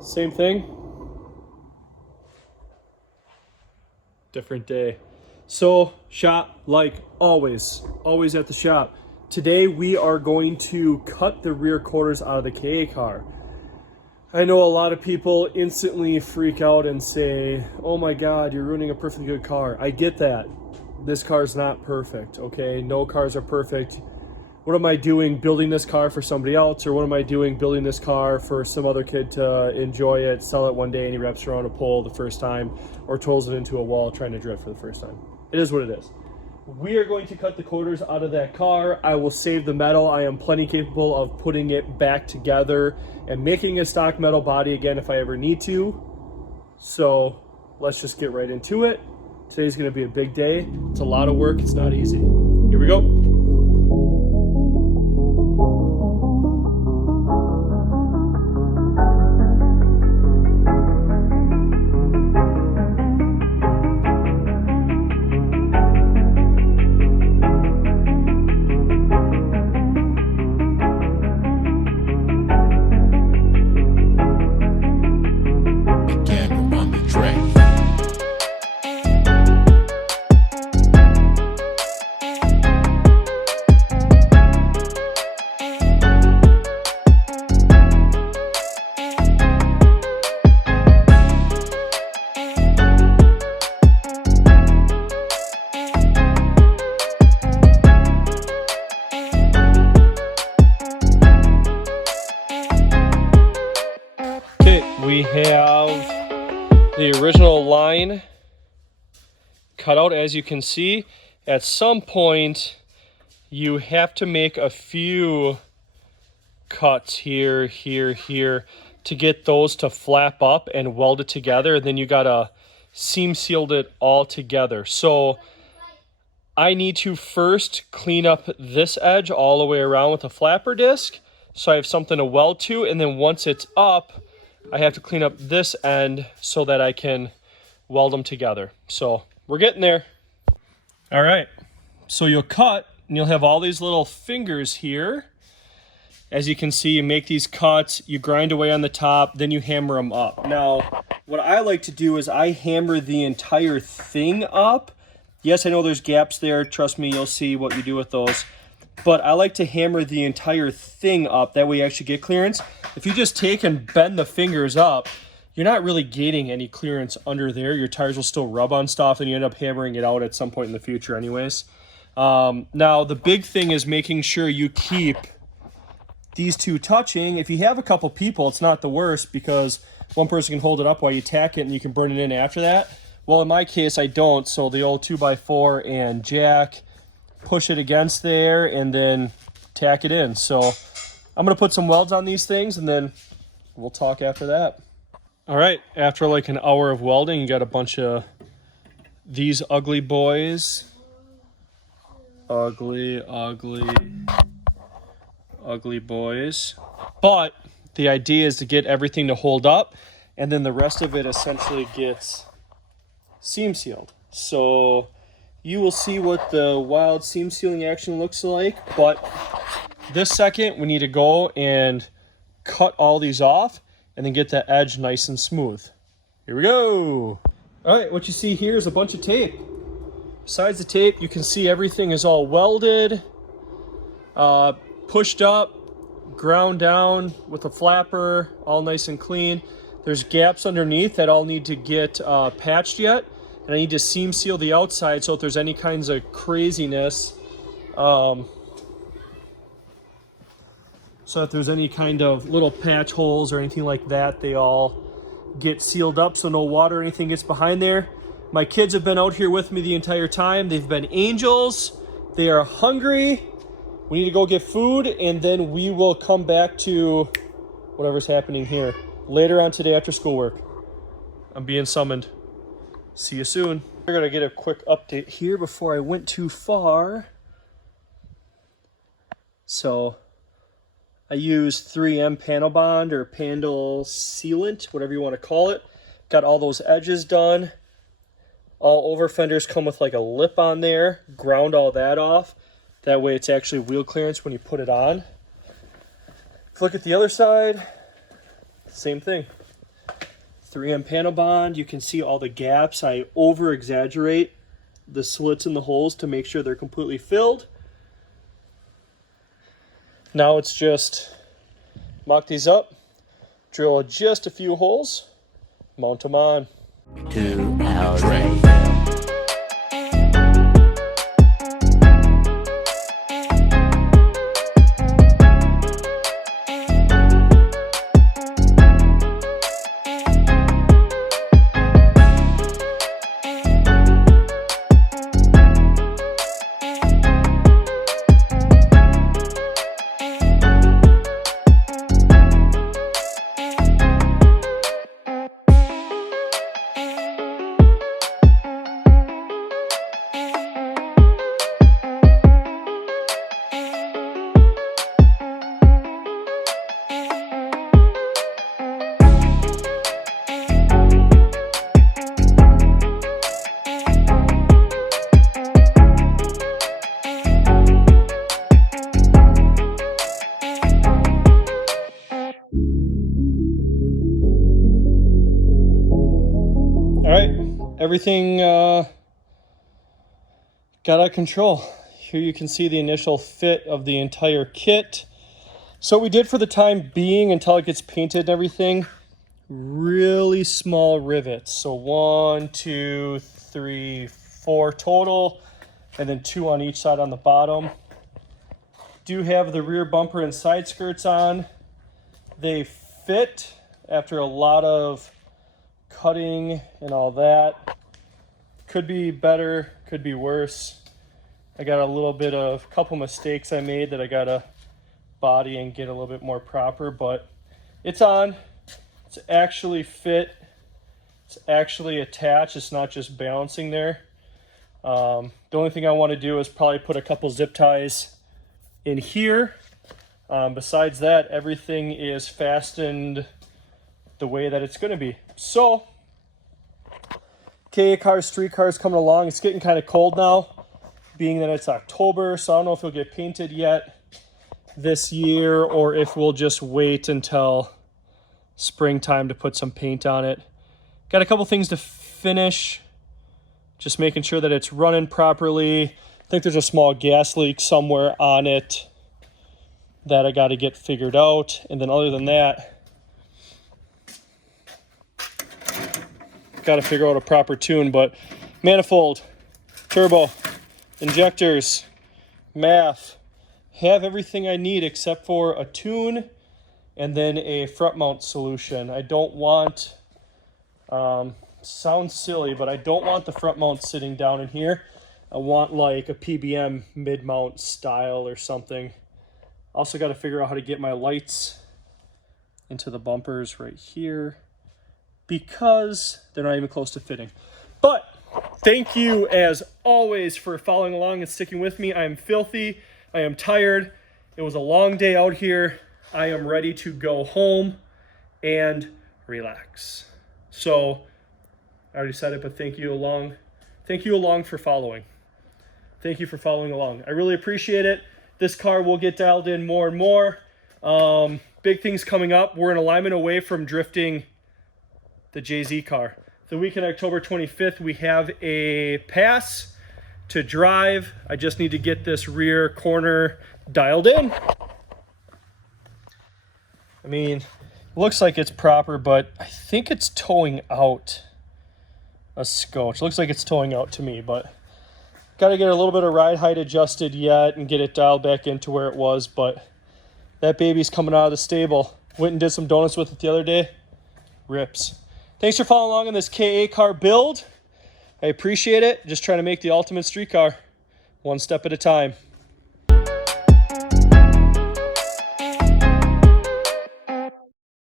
Same thing. Different day. So shop like always at the shop. Today we are going to cut the rear quarters out of the KA car. I know a lot of people instantly freak out and say, oh my God, you're ruining a perfectly good car. I get that. This car's not perfect, okay? No cars are perfect. What am I doing building this car for somebody else, or what am I doing building this car for some other kid to enjoy it, sell it one day, and he wraps around a pole the first time, or tolls it into a wall trying to drift for the first time? It is what it is. We are going to cut the quarters out of that car. I will save the metal. I am plenty capable of putting it back together and making a stock metal body again if I ever need to. So let's just get right into it. Today's going to be a big day. It's a lot of work. It's not easy. Here we go. We have the original line cut out, as you can see. At some point, you have to make a few cuts here, to get those to flap up and weld it together. Then you gotta seam sealed it all together. So I need to first clean up this edge all the way around with a flapper disc, so I have something to weld to, and then once it's up, I have to clean up this end so that I can weld them together. So we're getting there. All right, so you'll cut and you'll have all these little fingers here. As you can see, you make these cuts, you grind away on the top, then you hammer them up. Now, what I like to do is I hammer the entire thing up. Yes, I know there's gaps there. Trust me, you'll see what you do with those. But I like to hammer the entire thing up. That way you actually get clearance. If you just take and bend the fingers up, you're not really gaining any clearance under there. Your tires will still rub on stuff, and you end up hammering it out at some point in the future anyways. Now, the big thing is making sure you keep these two touching. If you have a couple people, it's not the worst, because one person can hold it up while you tack it, and you can burn it in after that. Well, in my case, I don't. So the old 2x4 and jack, push it against there and then tack it in. So I'm going to put some welds on these things and then we'll talk after that. All right, after like an hour of welding, you got a bunch of these ugly boys. Ugly boys. But the idea is to get everything to hold up, and then the rest of it essentially gets seam sealed. So you will see what the wild seam sealing action looks like, but this second we need to go and cut all these off and then get the edge nice and smooth. Here we go. All right, what you see here is a bunch of tape. Besides the tape, you can see everything is all welded, pushed up, ground down with a flapper, all nice and clean. There's gaps underneath that all need to get patched yet. And I need to seam seal the outside, so if there's any kinds of craziness, so if there's any kind of little patch holes or anything like that, they all get sealed up so no water or anything gets behind there. My kids have been out here with me the entire time. They've been angels. They are hungry. We need to go get food, and then we will come back to whatever's happening here later on today after schoolwork. I'm being summoned. See you soon. We're gonna get a quick update here before I went too far. So I used 3M panel bond or panel sealant, whatever you want to call it. Got all those edges done. All over fenders come with like a lip on there. Ground all that off. That way it's actually wheel clearance when you put it on. If you look at the other side, same thing. 3M panel bond. You can see all the gaps. I over exaggerate the slits in the holes to make sure they're completely filled. Now it's just mock these up, drill just a few holes, mount them on. 2 hours later. All right, everything got out of control. Here you can see the initial fit of the entire kit. So what we did for the time being until it gets painted and everything, really small rivets. So 1, 2, 3, 4 total, and then 2 on each side on the bottom. Do have the rear bumper and side skirts on. They fit after a lot of cutting and all that. Could be better, could be worse. I got a little bit of couple mistakes I made that I gotta body and get a little bit more proper, but it's on. It's actually fit. It's actually attached. It's not just balancing there. The only thing I want to do is probably put a couple zip ties in here. Besides that, everything is fastened the way that it's going to be. So, KA cars, street cars coming along. It's getting kind of cold now, being that it's October, so I don't know if it'll get painted yet this year or if we'll just wait until springtime to put some paint on it. Got a couple things to finish, just making sure that it's running properly. I think there's a small gas leak somewhere on it that I got to get figured out. And then other than that, got to figure out a proper tune. But manifold, turbo, injectors, MAF, have everything I need except for a tune and then a front mount solution. I don't want, sounds silly, but I don't want the front mount sitting down in here. I want like a PBM mid-mount style or something. Also got to figure out how to get my lights into the bumpers right here because they're not even close to fitting. But thank you as always for following along and sticking with me. I am filthy. I am tired. It was a long day out here. I am ready to go home and relax. So I already said it, but thank you along. Thank you along for following. Thank you for following along. I really appreciate it. This car will get dialed in more and more. Big things coming up. We're an alignment away from drifting the JZ car. The weekend, October 25th, we have a pass to drive. I just need to get this rear corner dialed in. I mean, it looks like it's proper, but I think it's towing out a scotch. Looks like it's towing out to me, but got to get a little bit of ride height adjusted yet and get it dialed back into where it was, but that baby's coming out of the stable. Went and did some donuts with it the other day. Rips. Thanks for following along on this KA car build. I appreciate it. Just trying to make the ultimate street car one step at a time.